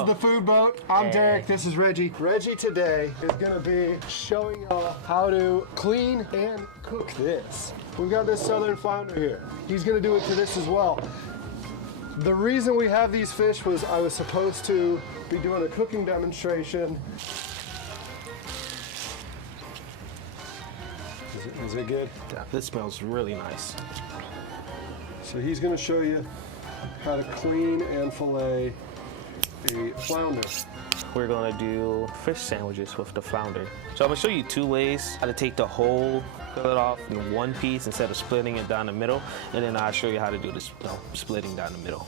is the food boat. I'm Derek, this is Reggie. Reggie today is gonna be showing y'all how to clean and cook this. We've got this southern flounder here. He's gonna do it to this as well. The reason we have these fish was I was supposed to be doing a cooking demonstration. Is it good? Yeah, this smells really nice. So he's gonna show you how to clean and fillet a flounder. We're gonna do fish sandwiches with the flounder. So I'm gonna show you two ways how to take the whole, fill it off in one piece instead of splitting it down the middle, and then I'll show you how to do this, splitting down the middle.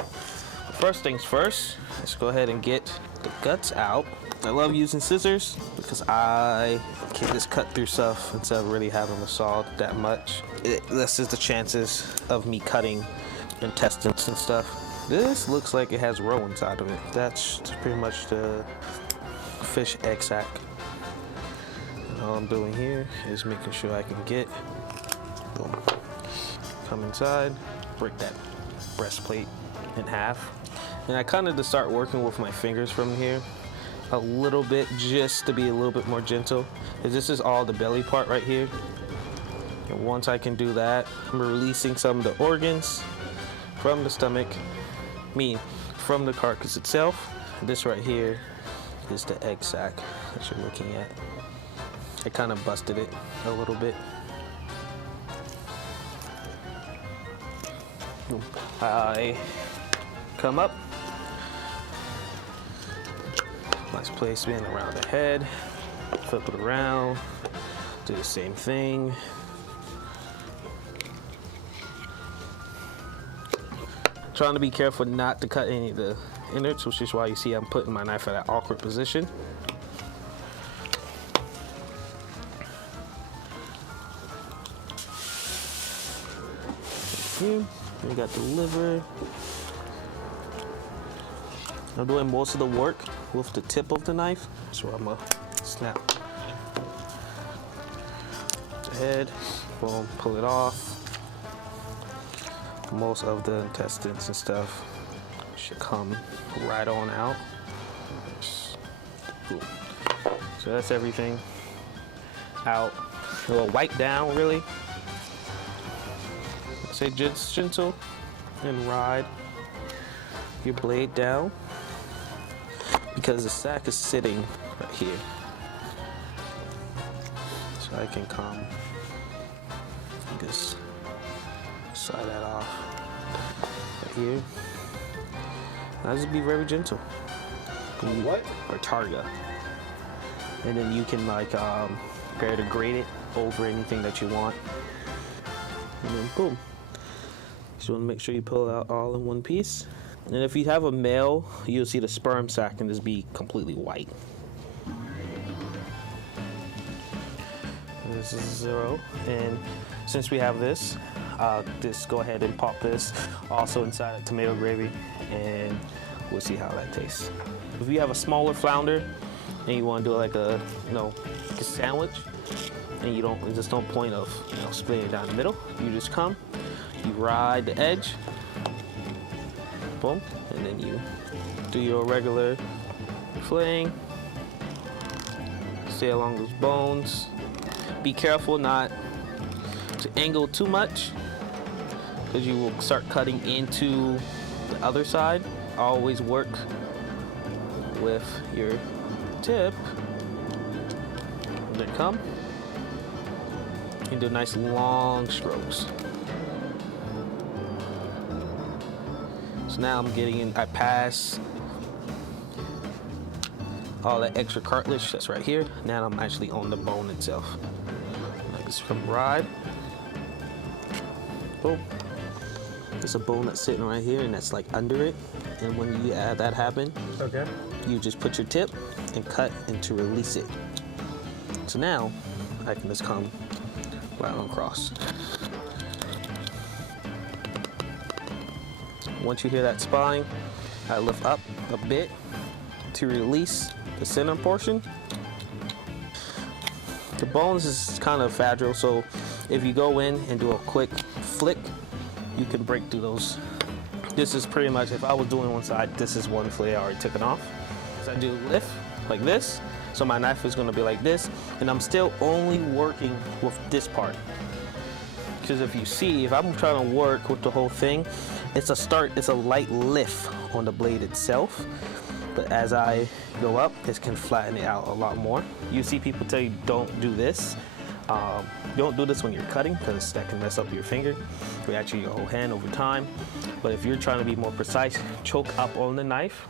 First things first, let's go ahead and get the guts out. I love using scissors because I can just cut through stuff instead of really having to saw that much. It lessens the chances of me cutting intestines and stuff. This looks like it has roe inside of it. That's pretty much the fish egg sac. And all I'm doing here is making sure I can get, boom, come inside, break that breastplate in half. And I kind of just start working with my fingers from here a little bit, just to be a little bit more gentle. Because this is all the belly part right here. And once I can do that, I'm releasing some of the organs from the stomach, from the carcass itself. This right here is the egg sac that you're looking at. I kind of busted it a little bit. I come up, nice placement around the head, flip it around, do the same thing. Trying to be careful not to cut any of the innards, which is why you see I'm putting my knife at an awkward position. Here, we got the liver. I'm doing most of the work with the tip of the knife, so I'm gonna snap the head, boom, pull it off. Most of the intestines and stuff should come right on out. Boom. So that's everything out. A little wipe down, really. Say just gentle and ride your blade down because the sack is sitting right here. So I can come and just slide that off right here. Now just be very gentle. What? Or targa. And then you can like prepare to grate it over anything that you want. And then boom. So you want to make sure you pull it out all in one piece. And if you have a male, you'll see the sperm sac can just be completely white. This is 0. And since we have this, just go ahead and pop this also inside of tomato gravy, and we'll see how that tastes. If you have a smaller flounder and you want to do like a, like a sandwich, and there's just no point of splitting it down the middle, you just come, you ride the edge, boom, and then you do your regular filleting. Stay along those bones. Be careful not to angle too much, because you will start cutting into the other side. Always work with your tip. And then come and do nice long strokes. So now I'm getting in, I pass all that extra cartilage that's right here. Now I'm actually on the bone itself. I just come ride. Boom. There's a bone that's sitting right here and that's like under it. And when you have that happen, okay, you just put your tip and cut and to release it. So now I can just come right on across. Once you hear that spine, I lift up a bit to release the center portion. The bones is kind of fragile, so if you go in and do a quick flick, you can break through those. This is pretty much, if I was doing one side, this is one fillet I already took it off. I do lift like this. So my knife is gonna be like this, and I'm still only working with this part. Because if you see, if I'm trying to work with the whole thing, it's a light lift on the blade itself. But as I go up, it can flatten it out a lot more. You see people tell you don't do this. Don't do this when you're cutting, because that can mess up your finger, or actually your whole hand over time. But if you're trying to be more precise, choke up on the knife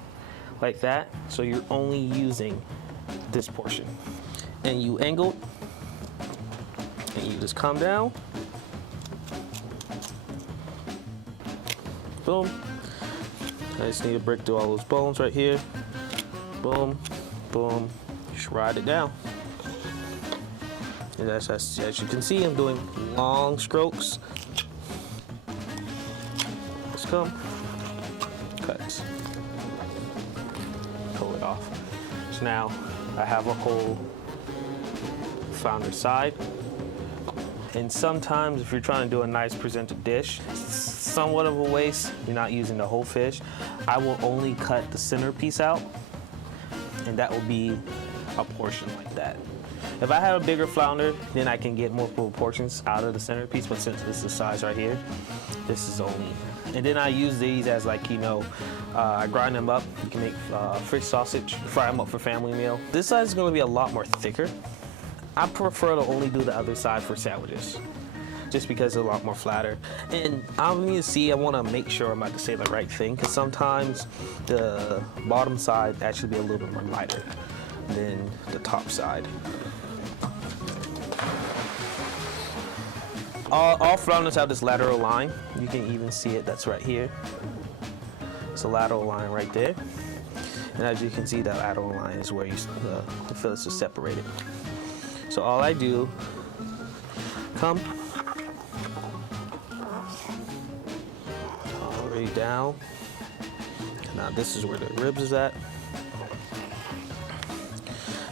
like that, so you're only using this portion. And you angle, and you just come down. Boom. I just need to break through all those bones right here. Boom, boom, just ride it down. And as you can see, I'm doing long strokes. Let's come. Cuts. Pull it off. So now I have a whole flounder side. And sometimes if you're trying to do a nice presented dish, somewhat of a waste, you're not using the whole fish, I will only cut the center piece out, and that will be a portion like that. If I have a bigger flounder, then I can get multiple portions out of the center piece, but since this is the size right here, this is only. And then I use these as like, you know, I grind them up. You can make fish sausage, fry them up for family meal. This side is gonna be a lot more thicker. I prefer to only do the other side for sandwiches, just because it's a lot more flatter. And I need to see, I wanna make sure I'm about to say the right thing, because sometimes the bottom side actually be a little bit more lighter than the top side. All flounders have this lateral line. You can even see it, that's right here. It's a lateral line right there. And as you can see, that lateral line is where the fillets are separated. So all I do, come all the way down. Now this is where the ribs is at.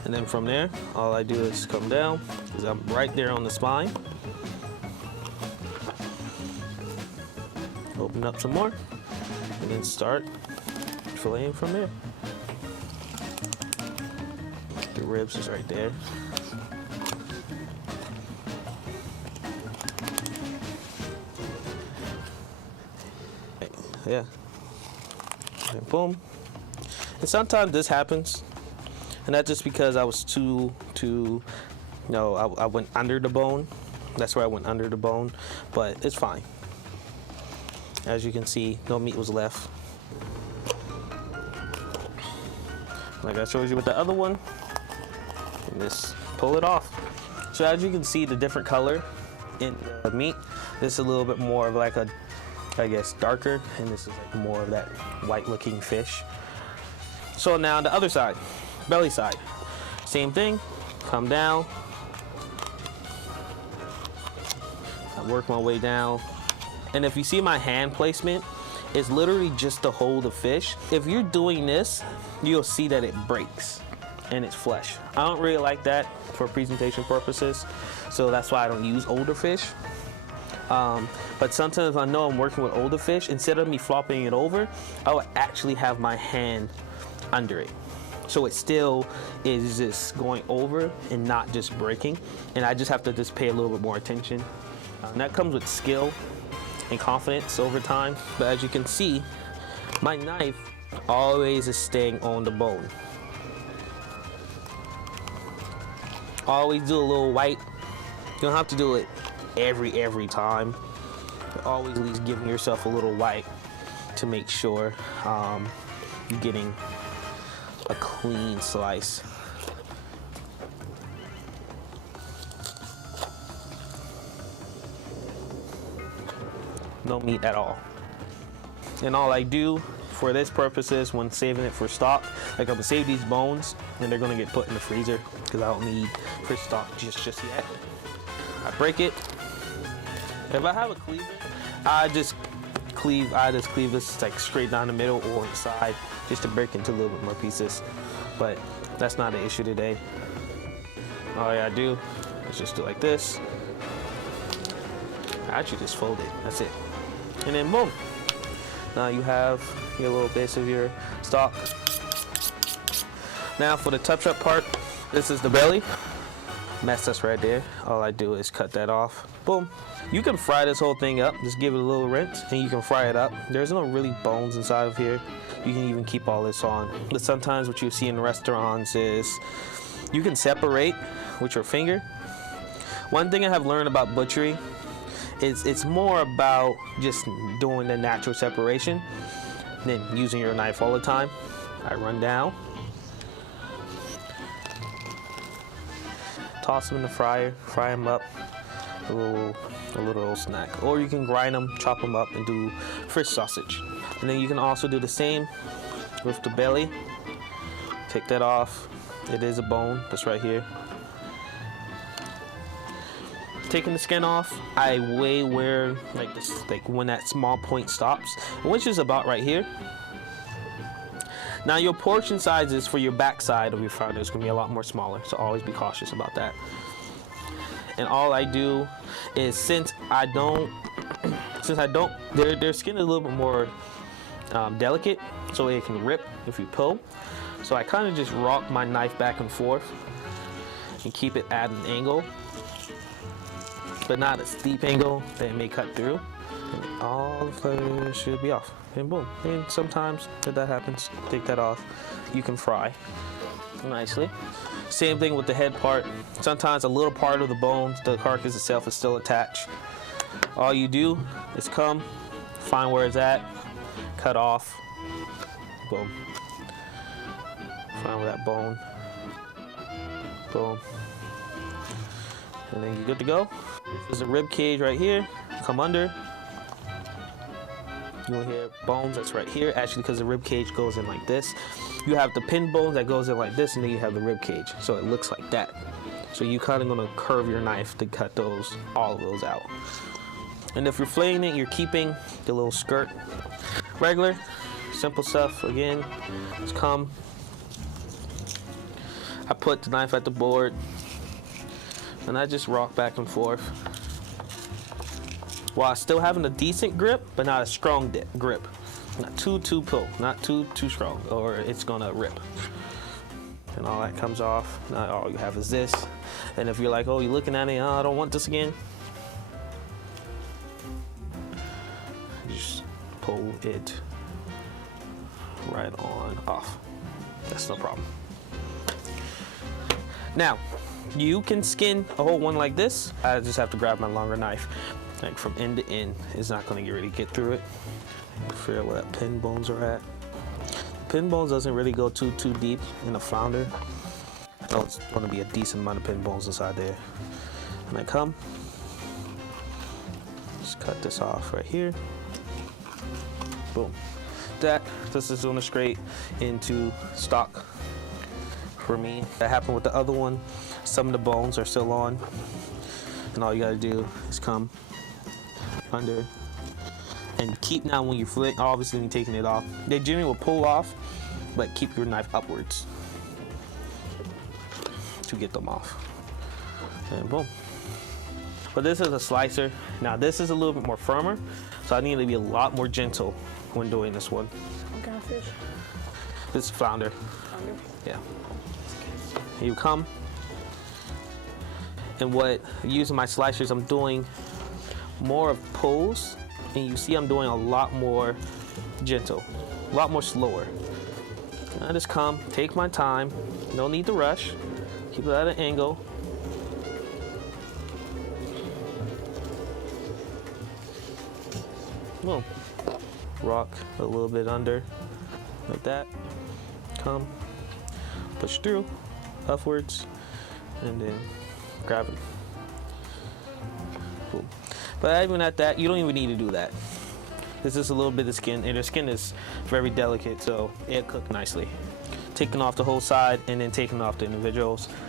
And then from there, all I do is come down, because I'm right there on the spine. Open up some more, and then start filleting from there. The ribs is right there. Yeah. And boom. And sometimes this happens, and that's just because I was I went under the bone. That's where I went under the bone, but it's fine. As you can see, no meat was left. Like I showed you with the other one, and just pull it off. So as you can see, the different color in the meat, this is a little bit more of like a, I guess, darker, and this is like more of that white looking fish. So now the other side, belly side, same thing, come down, I work my way down. And if you see my hand placement, it's literally just to hold the fish. If you're doing this, you'll see that it breaks and it's flesh. I don't really like that for presentation purposes, so that's why I don't use older fish. But sometimes I know I'm working with older fish, instead of me flopping it over, I would actually have my hand under it. So it still is just going over and not just breaking. And I just have to just pay a little bit more attention. And that comes with skill and confidence over time. But as you can see, my knife always is staying on the bone. Always do a little white. You don't have to do it every time. But always at least giving yourself a little white to make sure you're getting a clean slice. No meat at all. And all I do for this purposes when saving it for stock, like I'm gonna save these bones and they're gonna get put in the freezer because I don't need fish stock just yet. I break it. If I have a cleaver, I just cleave this like straight down the middle or the side just to break into a little bit more pieces. But that's not an issue today. All I gotta do is just do like this. I actually just fold it, that's it. And then boom. Now you have your little base of your stock. Now for the touch up part, this is the belly. Mess that's right there. All I do is cut that off. Boom. You can fry this whole thing up. Just give it a little rinse and you can fry it up. There's no really bones inside of here. You can even keep all this on. But sometimes what you see in restaurants is you can separate with your finger. One thing I have learned about butchery is it's more about just doing the natural separation than using your knife all the time. I run down. Toss them in the fryer, fry them up, a little snack. Or you can grind them, chop them up, and do fish sausage. And then you can also do the same with the belly. Take that off. It is a bone that's right here. Taking the skin off, I weigh where like this, like when that small point stops, which is about right here. Now your portion sizes for your backside of your flounder is going to be a lot more smaller, so always be cautious about that. And all I do is since I don't, their skin is a little bit more delicate, so it can rip if you pull. So I kind of just rock my knife back and forth and keep it at an angle, but not a steep angle that it may cut through. And all the flavor should be off. And boom. And sometimes if that happens, take that off. You can fry nicely. Same thing with the head part. Sometimes a little part of the bone, the carcass itself is still attached. All you do is come, find where it's at, cut off, boom. Find where that bone, boom. And then you're good to go. There's a rib cage right here, come under. You'll hear bones that's right here, actually because the rib cage goes in like this. You have the pin bones that goes in like this, and then you have the rib cage, so it looks like that. So you kind of gonna curve your knife to cut those, all of those out. And if you're filleting it, you're keeping the little skirt regular, simple stuff. Again, just come. I put the knife at the board, and I just rock back and forth while still having a decent grip, but not a strong grip. Not too pull, not too strong, or it's gonna rip. And all that comes off. Now all you have is this. And if you're like, oh, you're looking at it, oh, I don't want this again, just pull it right on off. That's no problem. Now, you can skin a whole one like this. I just have to grab my longer knife. Like from end to end, it's not gonna really get through it. Figure out where that pin bones are at. Pin bones doesn't really go too deep in the flounder. So it's gonna be a decent amount of pin bones inside there. And I come, just cut this off right here. Boom. This is gonna straight into stock for me. That happened with the other one. Some of the bones are still on. And all you gotta do is come under and keep. Now when you fillet, obviously when you're taking it off, they generally will pull off, but keep your knife upwards to get them off. And boom. But this is a slicer. Now this is a little bit more firmer, so I need to be a lot more gentle when doing this one. What kind of fish? This is flounder. Flounder? Yeah. You come, and what using my slicers, I'm doing more of pulls, and you see I'm doing a lot more gentle, a lot more slower. And I just come, take my time, no need to rush, keep it at an angle. Boom. Rock a little bit under, like that. Come, push through, upwards, and then grab it. Boom. But even at that, you don't even need to do that. This is a little bit of skin, and the skin is very delicate, so it'll cook nicely. Taking off the whole side and then taking off the individuals.